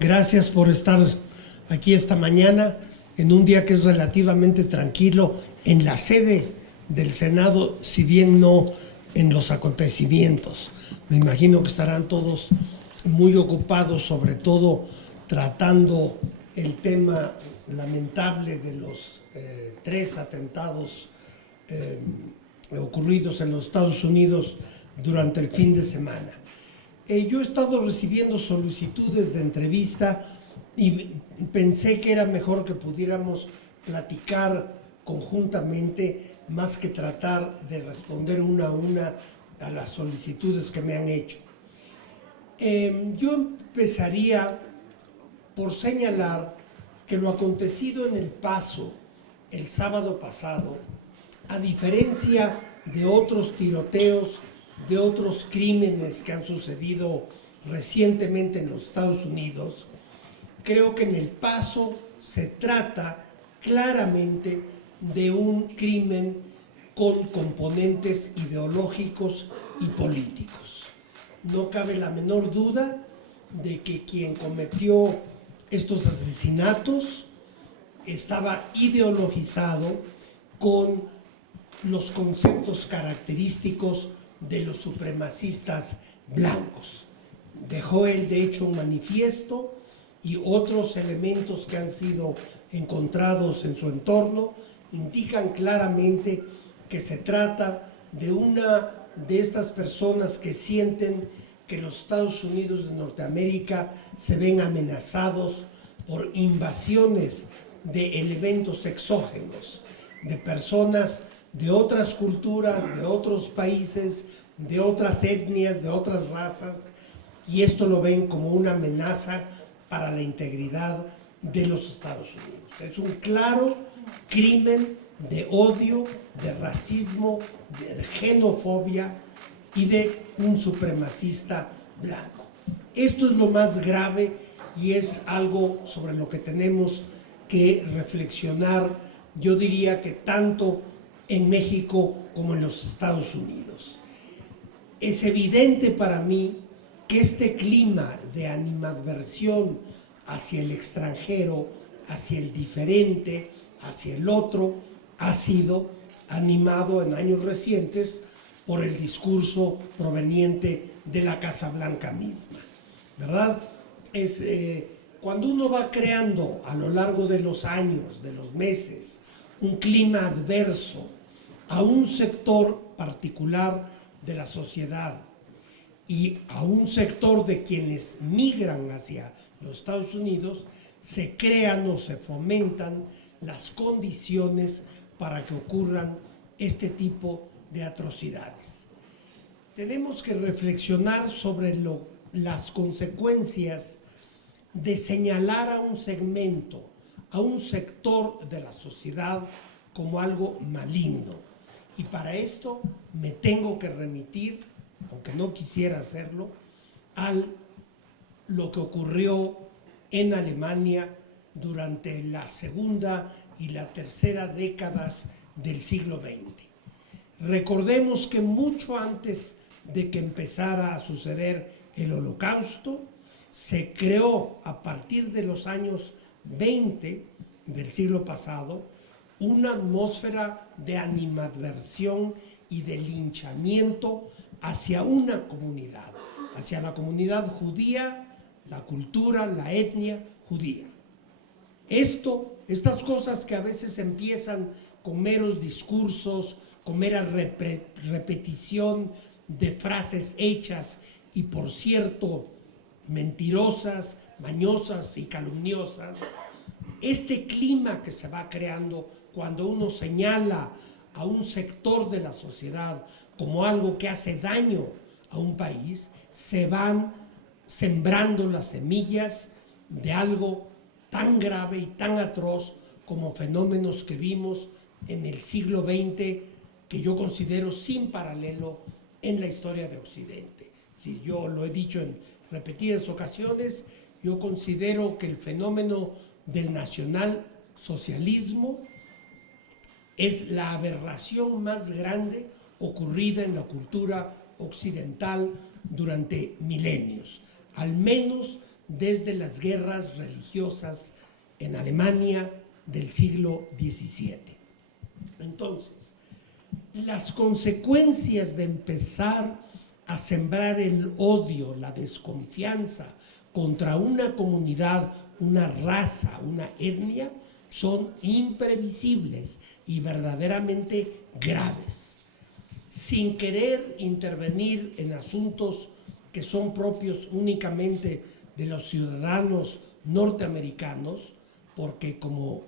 Gracias por estar aquí esta mañana en un día que es relativamente tranquilo en la sede del Senado, si bien no en los acontecimientos. Me imagino que estarán todos muy ocupados, sobre todo tratando el tema lamentable de los 3 atentados ocurridos en los Estados Unidos durante el fin de semana. Yo he estado recibiendo solicitudes de entrevista y pensé que era mejor que pudiéramos platicar conjuntamente más que tratar de responder una a una a las solicitudes que me han hecho. Yo empezaría por señalar que lo acontecido en El Paso el sábado pasado, a diferencia de otros tiroteos, de otros crímenes que han sucedido recientemente en los Estados Unidos, creo que en El Paso se trata claramente de un crimen con componentes ideológicos y políticos. No cabe la menor duda de que quien cometió estos asesinatos estaba ideologizado con los conceptos característicos de los supremacistas blancos. Dejó él, de hecho, un manifiesto y otros elementos que han sido encontrados en su entorno indican claramente que se trata de una de estas personas que sienten que los Estados Unidos de Norteamérica se ven amenazados por invasiones de elementos exógenos, de personas de otras culturas, de otros países, de otras etnias, de otras razas, y esto lo ven como una amenaza para la integridad de los Estados Unidos. Es un claro crimen de odio, de racismo, de xenofobia y de un supremacista blanco. Esto es lo más grave y es algo sobre lo que tenemos que reflexionar, yo diría que tanto en México como en los Estados Unidos. Es evidente para mí que este clima de animadversión hacia el extranjero, hacia el diferente, hacia el otro, ha sido animado en años recientes por el discurso proveniente de la Casa Blanca misma, ¿verdad? Cuando uno va creando a lo largo de los años, de los meses, un clima adverso a un sector particular de la sociedad y a un sector de quienes migran hacia los Estados Unidos, se crean o se fomentan las condiciones para que ocurran este tipo de atrocidades. Tenemos que reflexionar sobre las consecuencias de señalar a un segmento, a un sector de la sociedad como algo maligno. Y para esto me tengo que remitir, aunque no quisiera hacerlo, a lo que ocurrió en Alemania durante la segunda y la tercera décadas del siglo XX. Recordemos que mucho antes de que empezara a suceder el Holocausto, se creó a partir de los años 20 del siglo pasado una atmósfera de animadversión y de linchamiento hacia una comunidad, hacia la comunidad judía, la cultura, la etnia judía. Estas cosas que a veces empiezan con meros discursos, con mera repetición de frases hechas y, por cierto, mentirosas, mañosas y calumniosas, este clima que se va creando cuando uno señala a un sector de la sociedad como algo que hace daño a un país, se van sembrando las semillas de algo tan grave y tan atroz como fenómenos que vimos en el siglo XX, que yo considero sin paralelo en la historia de Occidente. Si yo lo he dicho en repetidas ocasiones, yo considero que el fenómeno del nacionalsocialismo es la aberración más grande ocurrida en la cultura occidental durante milenios, al menos desde las guerras religiosas en Alemania del siglo XVII. Entonces, las consecuencias de empezar a sembrar el odio, la desconfianza contra una comunidad, una raza, una etnia, son imprevisibles y verdaderamente graves. Sin querer intervenir en asuntos que son propios únicamente de los ciudadanos norteamericanos, porque como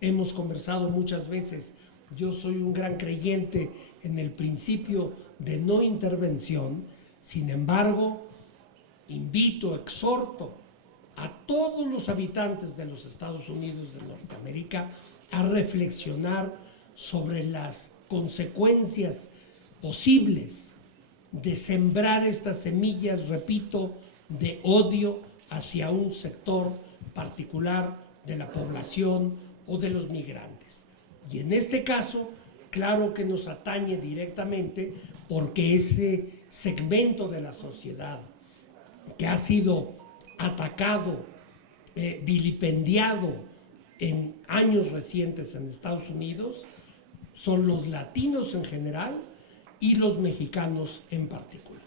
hemos conversado muchas veces, yo soy un gran creyente en el principio de no intervención. Sin embargo, invito, exhorto a todos los habitantes de los Estados Unidos de Norteamérica a reflexionar sobre las consecuencias posibles de sembrar estas semillas, repito, de odio hacia un sector particular de la población o de los migrantes. Y en este caso, claro que nos atañe directamente porque ese segmento de la sociedad que ha sido atacado, vilipendiado en años recientes en Estados Unidos, son los latinos en general y los mexicanos en particular.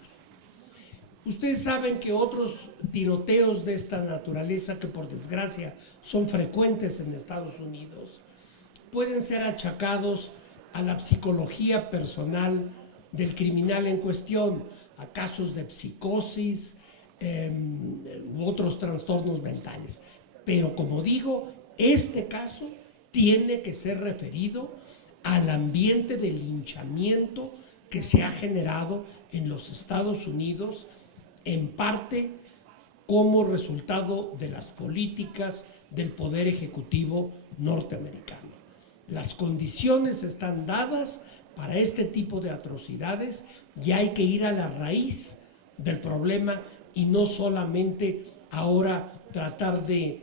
Ustedes saben que otros tiroteos de esta naturaleza, que por desgracia son frecuentes en Estados Unidos, pueden ser achacados a la psicología personal del criminal en cuestión, a casos de psicosis u otros trastornos mentales. Pero como digo, este caso tiene que ser referido al ambiente de linchamiento que se ha generado en los Estados Unidos, en parte como resultado de las políticas del Poder Ejecutivo norteamericano. Las condiciones están dadas para este tipo de atrocidades y hay que ir a la raíz del problema y no solamente ahora tratar de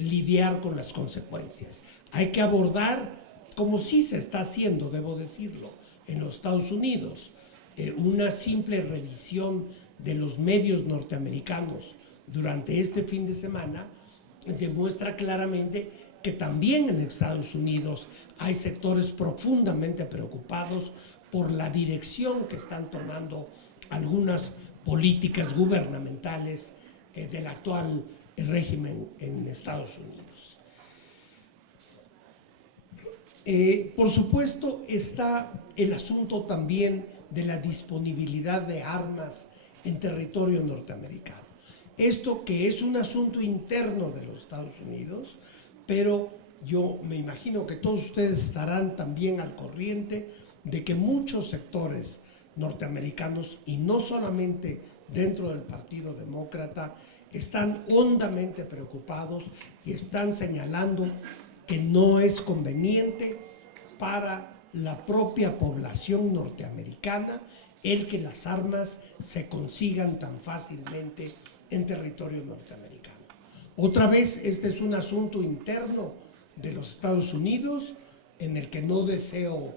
lidiar con las consecuencias. Hay que abordar, como sí se está haciendo, debo decirlo, en los Estados Unidos, una simple revisión de los medios norteamericanos durante este fin de semana demuestra claramente que también en Estados Unidos hay sectores profundamente preocupados por la dirección que están tomando algunas políticas gubernamentales del actual régimen en Estados Unidos. Por supuesto está el asunto también de la disponibilidad de armas en territorio norteamericano. Esto que es un asunto interno de los Estados Unidos, pero yo me imagino que todos ustedes estarán también al corriente de que muchos sectores norteamericanos, y no solamente dentro del Partido Demócrata, están hondamente preocupados y están señalando que no es conveniente para la propia población norteamericana el que las armas se consigan tan fácilmente en territorio norteamericano. Otra vez, este es un asunto interno de los Estados Unidos en el que no deseo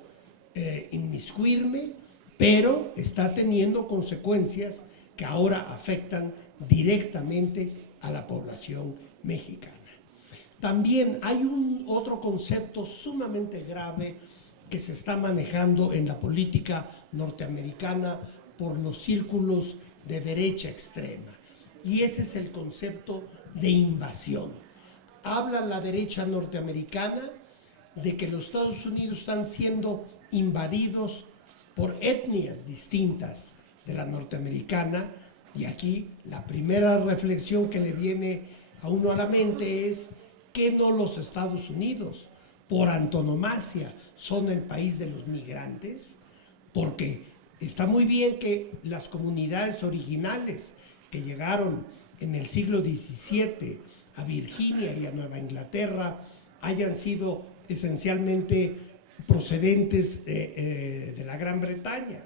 inmiscuirme, pero está teniendo consecuencias que ahora afectan directamente a la población mexicana. También hay otro concepto sumamente grave que se está manejando en la política norteamericana por los círculos de derecha extrema, y ese es el concepto de invasión. Habla la derecha norteamericana de que los Estados Unidos están siendo invadidos por etnias distintas de la norteamericana, y aquí la primera reflexión que le viene a uno a la mente es que no los Estados Unidos, por antonomasia, son el país de los migrantes, porque está muy bien que las comunidades originales que llegaron en el siglo XVII a Virginia y a Nueva Inglaterra hayan sido esencialmente procedentes de la Gran Bretaña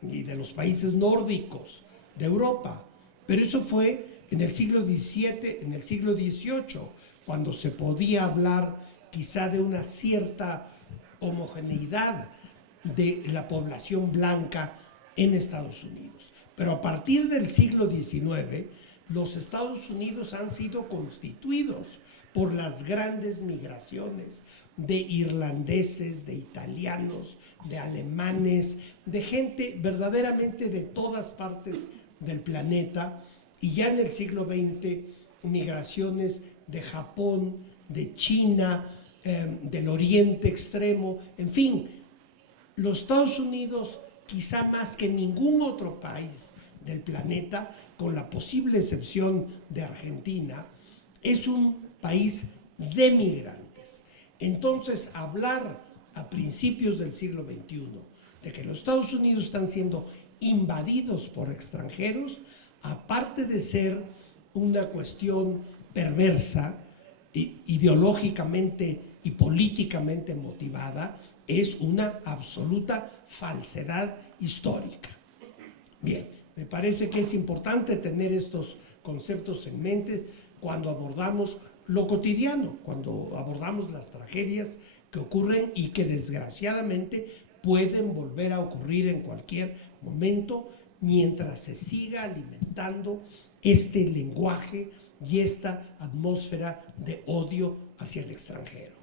y de los países nórdicos de Europa, pero eso fue en el siglo XVII, en el siglo XVIII, cuando se podía hablar quizá de una cierta homogeneidad de la población blanca en Estados Unidos. Pero a partir del siglo XIX, Los Estados Unidos han sido constituidos por las grandes migraciones de irlandeses, de italianos, de alemanes, de gente verdaderamente de todas partes del planeta, y ya en el siglo XX migraciones de Japón, de China, del Oriente Extremo, en fin, los Estados Unidos, quizá más que ningún otro país del planeta, con la posible excepción de Argentina, es un país de migrantes. Entonces, hablar a principios del siglo XXI de que los Estados Unidos están siendo invadidos por extranjeros, aparte de ser una cuestión perversa, ideológicamente y políticamente motivada, es una absoluta falsedad histórica. Bien, me parece que es importante tener estos conceptos en mente cuando abordamos lo cotidiano, cuando abordamos las tragedias que ocurren y que desgraciadamente pueden volver a ocurrir en cualquier momento mientras se siga alimentando este lenguaje y esta atmósfera de odio hacia el extranjero.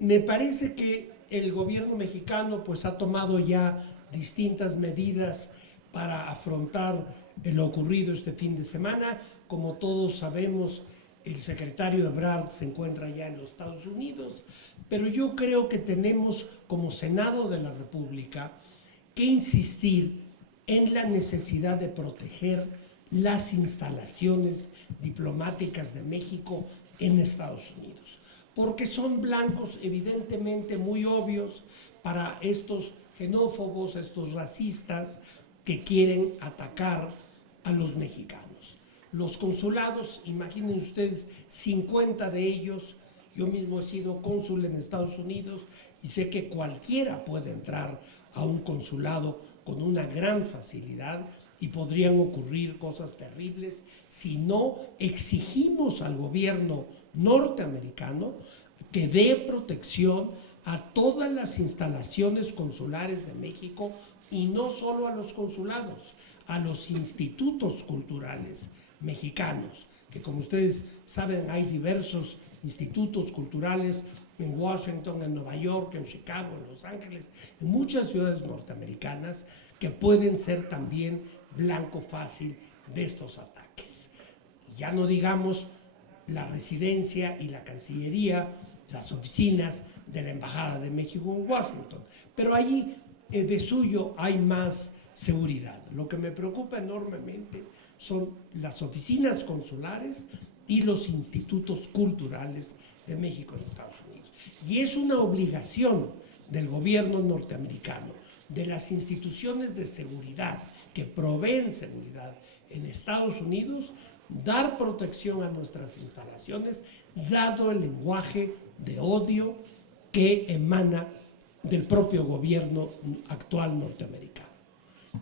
Me parece que el gobierno mexicano pues ha tomado ya distintas medidas para afrontar lo ocurrido este fin de semana. Como todos sabemos, el secretario Ebrard se encuentra ya en los Estados Unidos, pero yo creo que tenemos como Senado de la República que insistir en la necesidad de proteger las instalaciones diplomáticas de México en Estados Unidos, porque son blancos evidentemente muy obvios para estos xenófobos, estos racistas que quieren atacar a los mexicanos. Los consulados, imaginen ustedes, 50 de ellos, yo mismo he sido cónsul en Estados Unidos y sé que cualquiera puede entrar a un consulado con una gran facilidad y podrían ocurrir cosas terribles si no exigimos al gobierno norteamericano que dé protección a todas las instalaciones consulares de México y no solo a los consulados, a los institutos culturales mexicanos, que como ustedes saben hay diversos institutos culturales en Washington, en Nueva York, en Chicago, en Los Ángeles, en muchas ciudades norteamericanas que pueden ser también blanco fácil de estos ataques. Ya no digamos la residencia y la Cancillería, las oficinas de la Embajada de México en Washington, pero allí de suyo hay más seguridad. Lo que me preocupa enormemente son las oficinas consulares y los institutos culturales de México en Estados Unidos. Y es una obligación del gobierno norteamericano, de las instituciones de seguridad que proveen seguridad en Estados Unidos, dar protección a nuestras instalaciones, dado el lenguaje de odio que emana del propio gobierno actual norteamericano.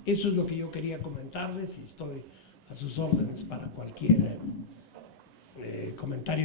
Eso es lo que yo quería comentarles y estoy a sus órdenes para cualquier comentario.